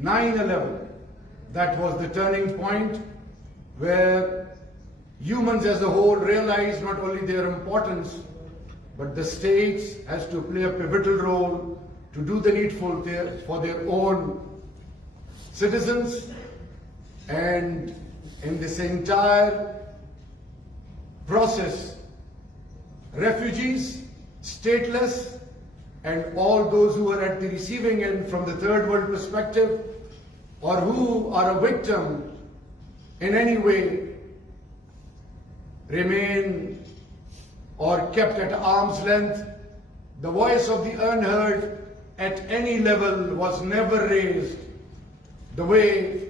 9/11. That was the turning point where humans as a whole realized not only their importance, but the states has to play a pivotal role to do the needful for their own citizens. And in this entire process, refugees, stateless, and all those who are at the receiving end from the third world perspective, or who are a victim in any way, remain or kept at arm's length. The voice of the unheard at any level was never raised the way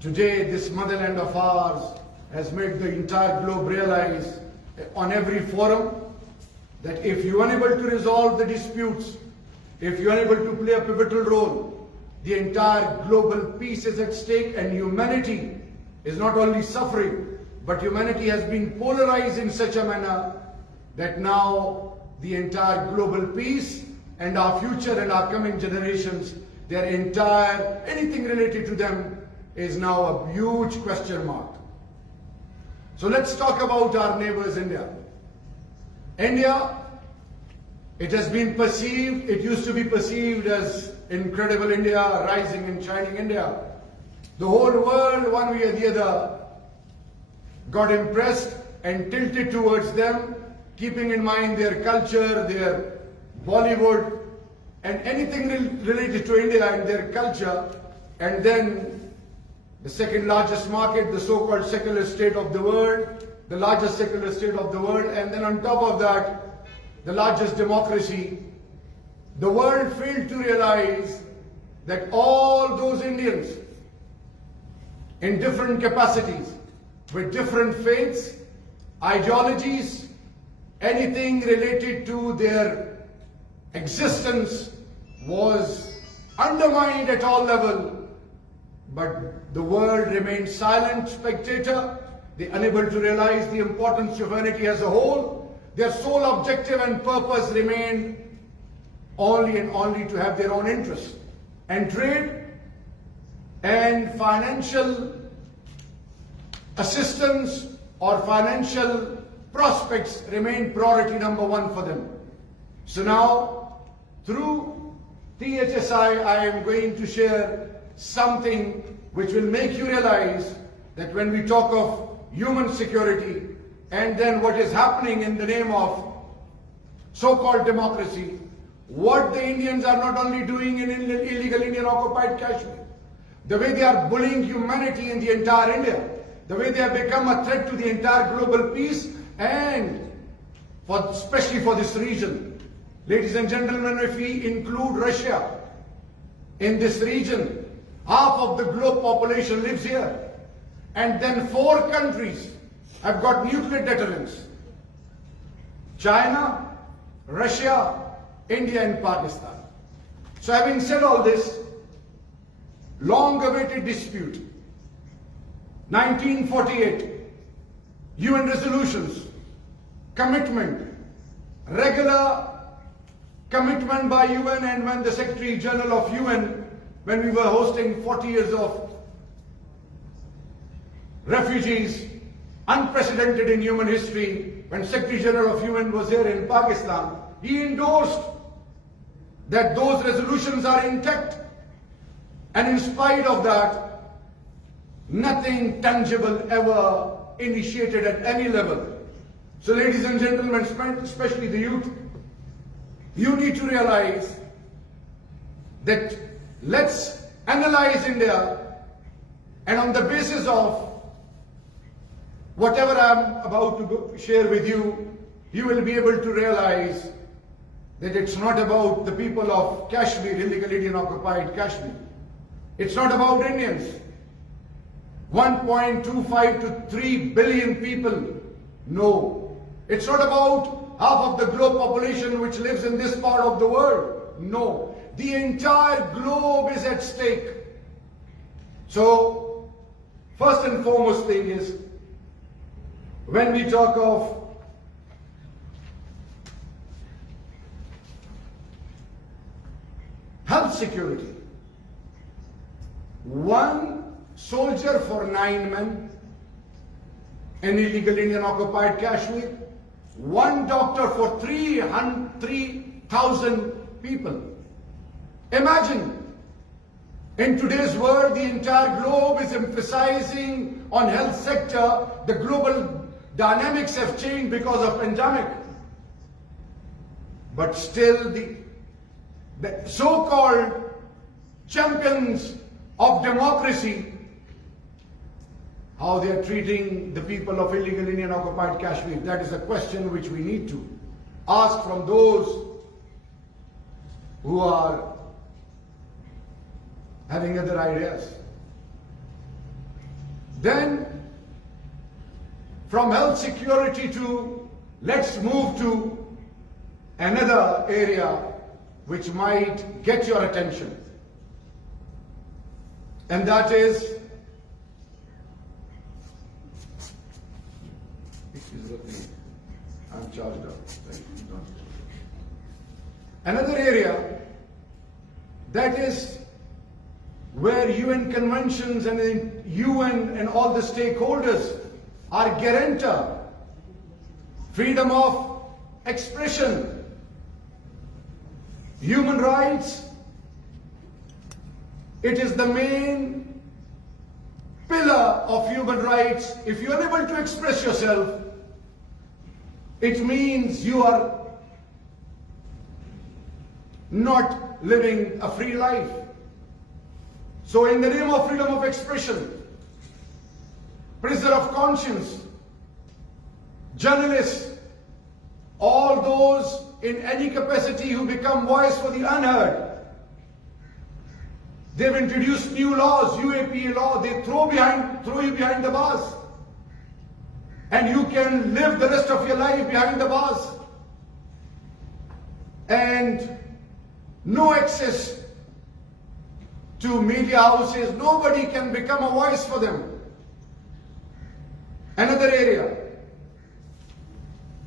today this motherland of ours has made the entire globe realize on every forum that if you are unable to resolve the disputes, if you are unable to play a pivotal role, the entire global peace is at stake, and humanity is not only suffering, but humanity has been polarized in such a manner that now the entire global peace and our future and our coming generations, their entire, anything related to them is now a huge question mark. So let's talk about our neighbors, India. India, it has been perceived, it used to be perceived as incredible India, rising and shining India. The whole world, one way or the other, got impressed and tilted towards them, keeping in mind their culture, their Bollywood, and anything related to India and their culture. And then the second largest market, the so-called secular state of the world, the largest secular state of the world, and then on top of that, the largest democracy. The world failed to realize that all those Indians in different capacities, with different faiths, ideologies, anything related to their existence was undermined at all levels. But the world remained silent spectator. They unable to realize the importance of humanity as a whole. Their sole objective and purpose remained only and only to have their own interests. And trade and financial assistance or financial prospects remained priority number one for them. So now, through THSI, I am going to share something which will make you realize that when we talk of human security and then what is happening in the name of so-called democracy, what the Indians are not only doing in illegal Indian occupied Kashmir, the way they are bullying humanity in the entire India, the way they have become a threat to the entire global peace and especially for this region. Ladies and gentlemen, if we include Russia in this region, half of the globe population lives here. And then 4 countries have got nuclear deterrence: China, Russia, India and Pakistan. So having said all this, long-awaited dispute, 1948, UN resolutions, commitment, regular commitment by UN, and when the Secretary General of UN, when we were hosting 40 years of refugees, unprecedented in human history, when Secretary General of UN was here in Pakistan, he endorsed that those resolutions are intact. And in spite of that, nothing tangible ever initiated at any level. So ladies and gentlemen, especially the youth, you need to realize that let's analyze India, and on the basis of whatever I'm about to share with you, you will be able to realize that it's not about the people of Kashmir, illegal Indian occupied Kashmir. It's not about Indians. 1.25 to 3 billion people. No. It's not about half of the globe population which lives in this part of the world. No. The entire globe is at stake. So, first and foremost thing is, when we talk of health security, one soldier for 9 men in illegal Indian occupied Kashmir, one doctor for 3,000 people. Imagine, in today's world, the entire globe is emphasizing on health sector. The global dynamics have changed because of pandemic. But still the so-called champions of democracy, how they are treating the people of illegal Indian occupied Kashmir. That is a question which we need to ask from those who are having other ideas. Then, from health security to, let's move to another area which might get your attention. And that is, I'm charged up. Another area that is where UN conventions and UN and all the stakeholders are guarantor, freedom of expression, human rights. It is the main pillar of human rights. If you are able to express yourself, it means you are not living a free life. So in the name of freedom of expression, prisoner of conscience, journalists, all those in any capacity who become voice for the unheard, they've introduced new laws, UAPA law. They throw you behind the bars. And you can live the rest of your life behind the bars. And no access to media houses. Nobody can become a voice for them. Another area,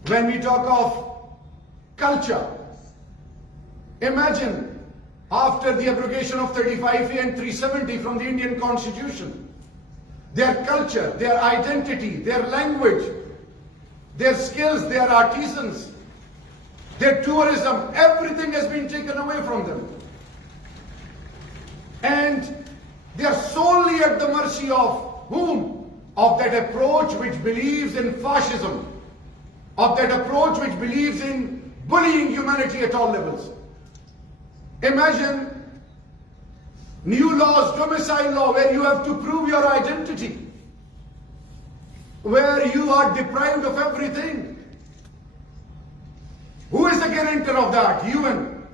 when we talk of culture, imagine after the abrogation of 35A and 370 from the Indian Constitution, their culture, their identity, their language, their skills, their artisans, their tourism, everything has been taken away from them. And they are solely at the mercy of whom? Of that approach which believes in fascism, of that approach which believes in bullying humanity at all levels. Imagine new laws, domicile law, where you have to prove your identity, where you are deprived of everything. Who is the guarantor of that? UN.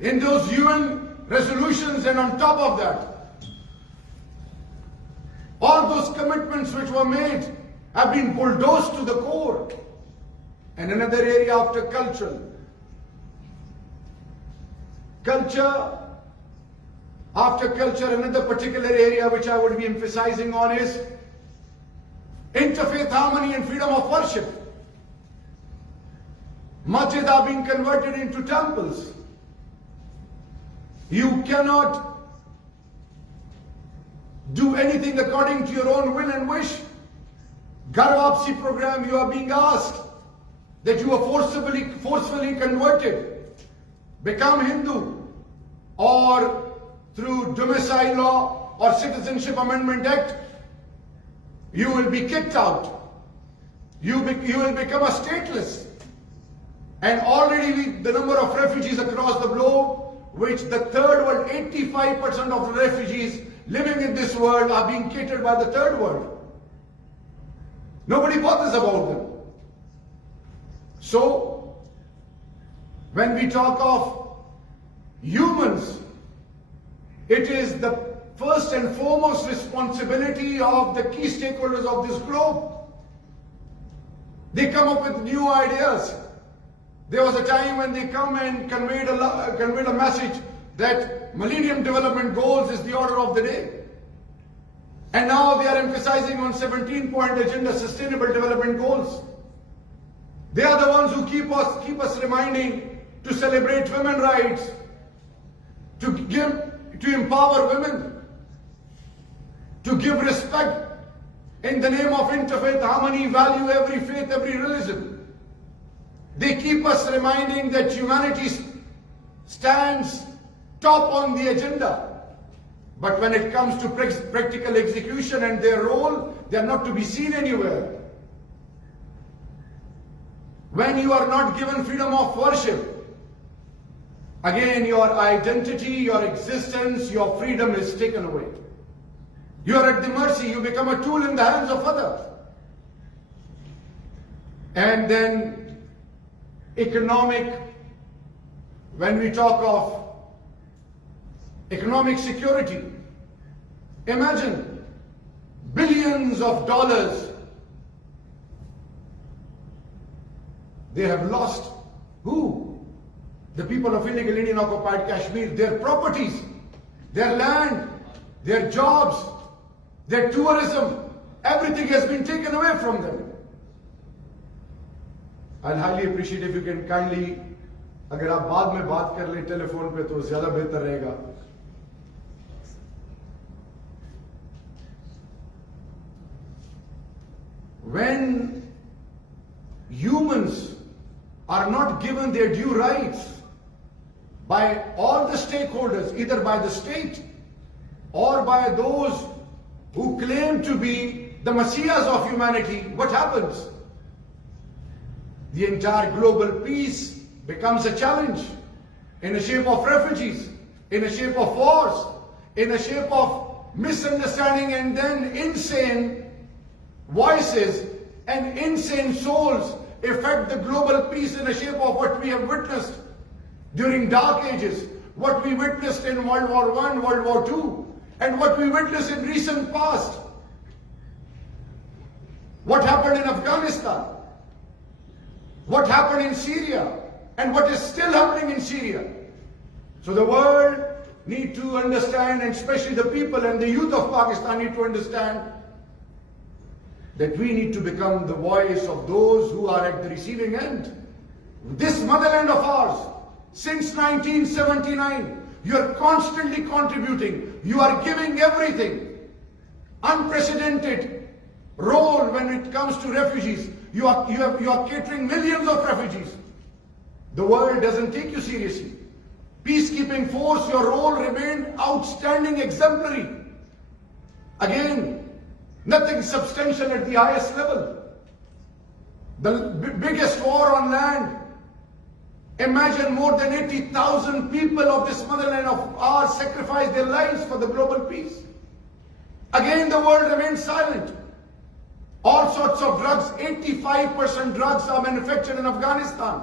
In those UN resolutions, and on top of that, all those commitments which were made have been bulldozed to the core. And another area after culture. After culture, another particular area which I would be emphasizing on is interfaith harmony and freedom of worship. Masjids are being converted into temples. You cannot do anything according to your own will and wish. Garvapsi program, you are being asked that you are forcefully converted, become Hindu, or through domicile law or Citizenship Amendment Act, you will be kicked out. You will become a stateless. And already the number of refugees across the globe, which the third world, 85% of the refugees living in this world are being catered by the third world. Nobody bothers about them. So, when we talk of humans, it is the first and foremost responsibility of the key stakeholders of this globe. They come up with new ideas. There was a time when they come and conveyed a message that Millennium Development Goals is the order of the day. And now they are emphasizing on 17-point agenda Sustainable Development Goals. They are the ones who keep us reminding to celebrate women's rights, to empower women. to give respect in the name of interfaith harmony, value every faith, every religion. They keep us reminding that humanity stands top on the agenda. But when it comes to practical execution and their role, they are not to be seen anywhere. When you are not given freedom of worship, again your identity, your existence, your freedom is taken away. You are at the mercy, you become a tool in the hands of others. And then economic, when we talk of economic security, imagine billions of dollars they have lost. Who? The people of illegal Indian occupied Kashmir, their properties, their land, their jobs, their tourism, everything has been taken away from them. I'll highly appreciate if you can kindly, अगर आप बाद में बात कर लें telephone पे तो ज्यादा बेहतर रहेगा. When humans are not given their due rights by all the stakeholders, either by the state or by those who claim to be the messiahs of humanity, what happens? The entire global peace becomes a challenge in the shape of refugees, in the shape of wars, in the shape of misunderstanding, and then insane voices and insane souls affect the global peace in the shape of what we have witnessed during Dark Ages, what we witnessed in World War I, World War II, and what we witnessed in recent past. What happened in Afghanistan? What happened in Syria? And what is still happening in Syria? So the world need to understand, and especially the people and the youth of Pakistan need to understand that we need to become the voice of those who are at the receiving end. This motherland of ours, since 1979, you are constantly contributing. You are giving everything. Unprecedented role when it comes to refugees. You are catering millions of refugees. The world doesn't take you seriously. Peacekeeping force, your role remained outstanding, exemplary. Again, nothing substantial at the highest level. The biggest war on land. Imagine more than 80,000 people of this motherland of ours sacrificed their lives for the global peace. Again, the world remains silent. All sorts of drugs, 85% drugs are manufactured in Afghanistan.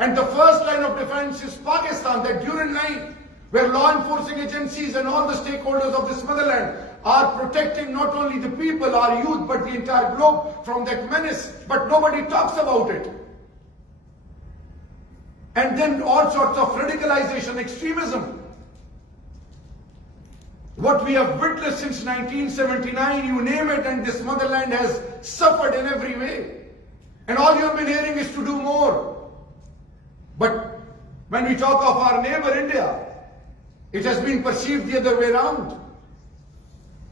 And the first line of defense is Pakistan, that during night, where law enforcing agencies and all the stakeholders of this motherland are protecting not only the people, our youth, but the entire globe from that menace. But nobody talks about it. And then all sorts of radicalization, extremism. What we have witnessed since 1979, you name it, and this motherland has suffered in every way. And all you have been hearing is to do more. But when we talk of our neighbor India, it has been perceived the other way around.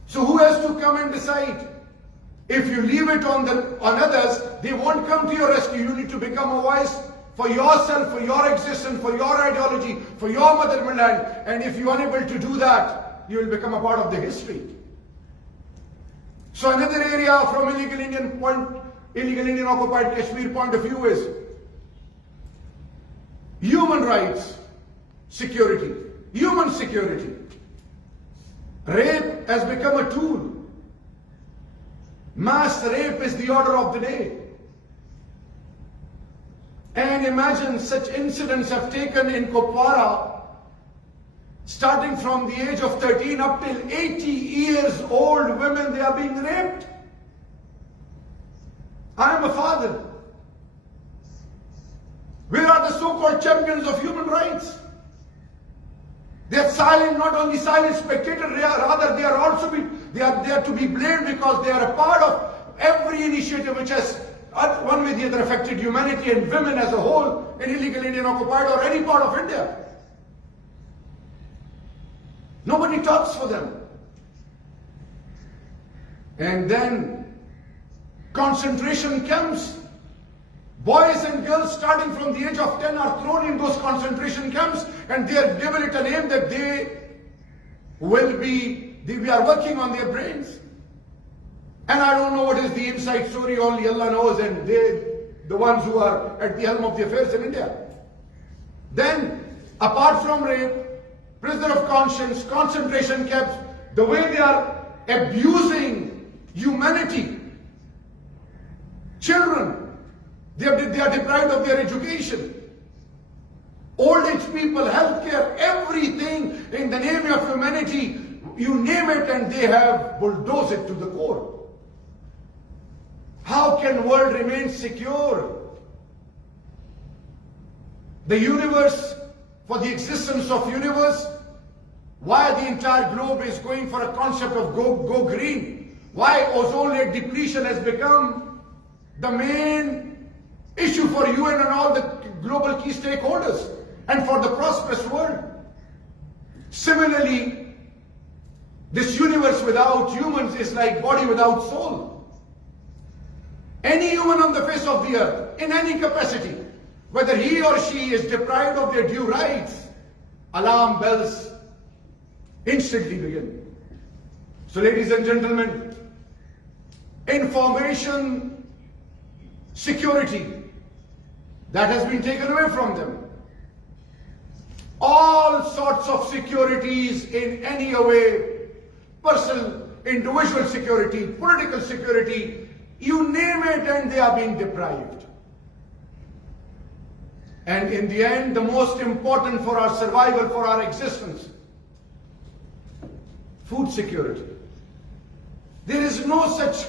So who has to come and decide? If you leave it on others, they won't come to your rescue. You need to become a voice for yourself, for your existence, for your ideology, for your motherland. And if you are unable to do that, you will become a part of the history. So another area from illegal Indian occupied Kashmir point of view is human rights, security, human security. Rape has become a tool. Mass rape is the order of the day. And imagine such incidents have taken in Kupwara, starting from the age of 13 up till 80 years old women, they are being raped. I am a father. Where are the so-called champions of human rights? They are silent, not only silent spectators, rather they are to be blamed because they are a part of every initiative which has one way or the other affected humanity and women as a whole in illegal Indian occupied or any part of India. Nobody talks for them. And then concentration camps. Boys and girls starting from the age of 10 are thrown in those concentration camps, and they are given it a name that we are working on their brains. And I don't know what is the inside story, only Allah knows, and the ones who are at the helm of the affairs in India. Then, apart from rape, prisoner of conscience, concentration camps, the way they are abusing humanity, children, they are deprived of their education. Old age people, healthcare, everything in the name of humanity, you name it, and they have bulldozed it to the core. How can the world remain secure? The universe, for the existence of universe, why the entire globe is going for a concept of go green? Why ozone layer depletion has become the main issue for UN and all the global key stakeholders and for the prosperous world. Similarly, this universe without humans is like body without soul. Any human on the face of the earth, in any capacity, whether he or she is deprived of their due rights, alarm bells instantly begin. So ladies and gentlemen, information security that has been taken away from them. All sorts of securities in any way, personal, individual security, political security, you name it, and they are being deprived. And in the end, the most important for our survival, for our existence, food security. There is no such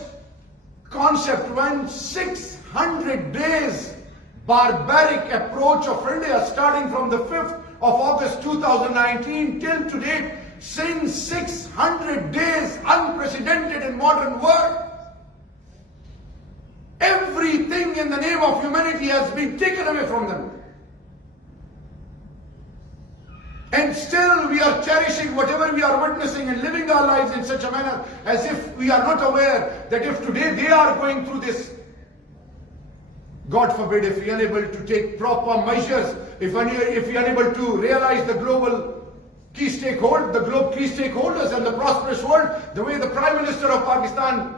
concept when 600 days barbaric approach of India, starting from the 5th of August 2019 till today, since 600 days, unprecedented in modern world. Everything in the name of humanity has been taken away from them. And still we are cherishing whatever we are witnessing and living our lives in such a manner as if we are not aware that if today they are going through this, God forbid, if we are unable to take proper measures, if we are unable to realize the global key stakeholders, the globe key stakeholders and the prosperous world, the way the Prime Minister of Pakistan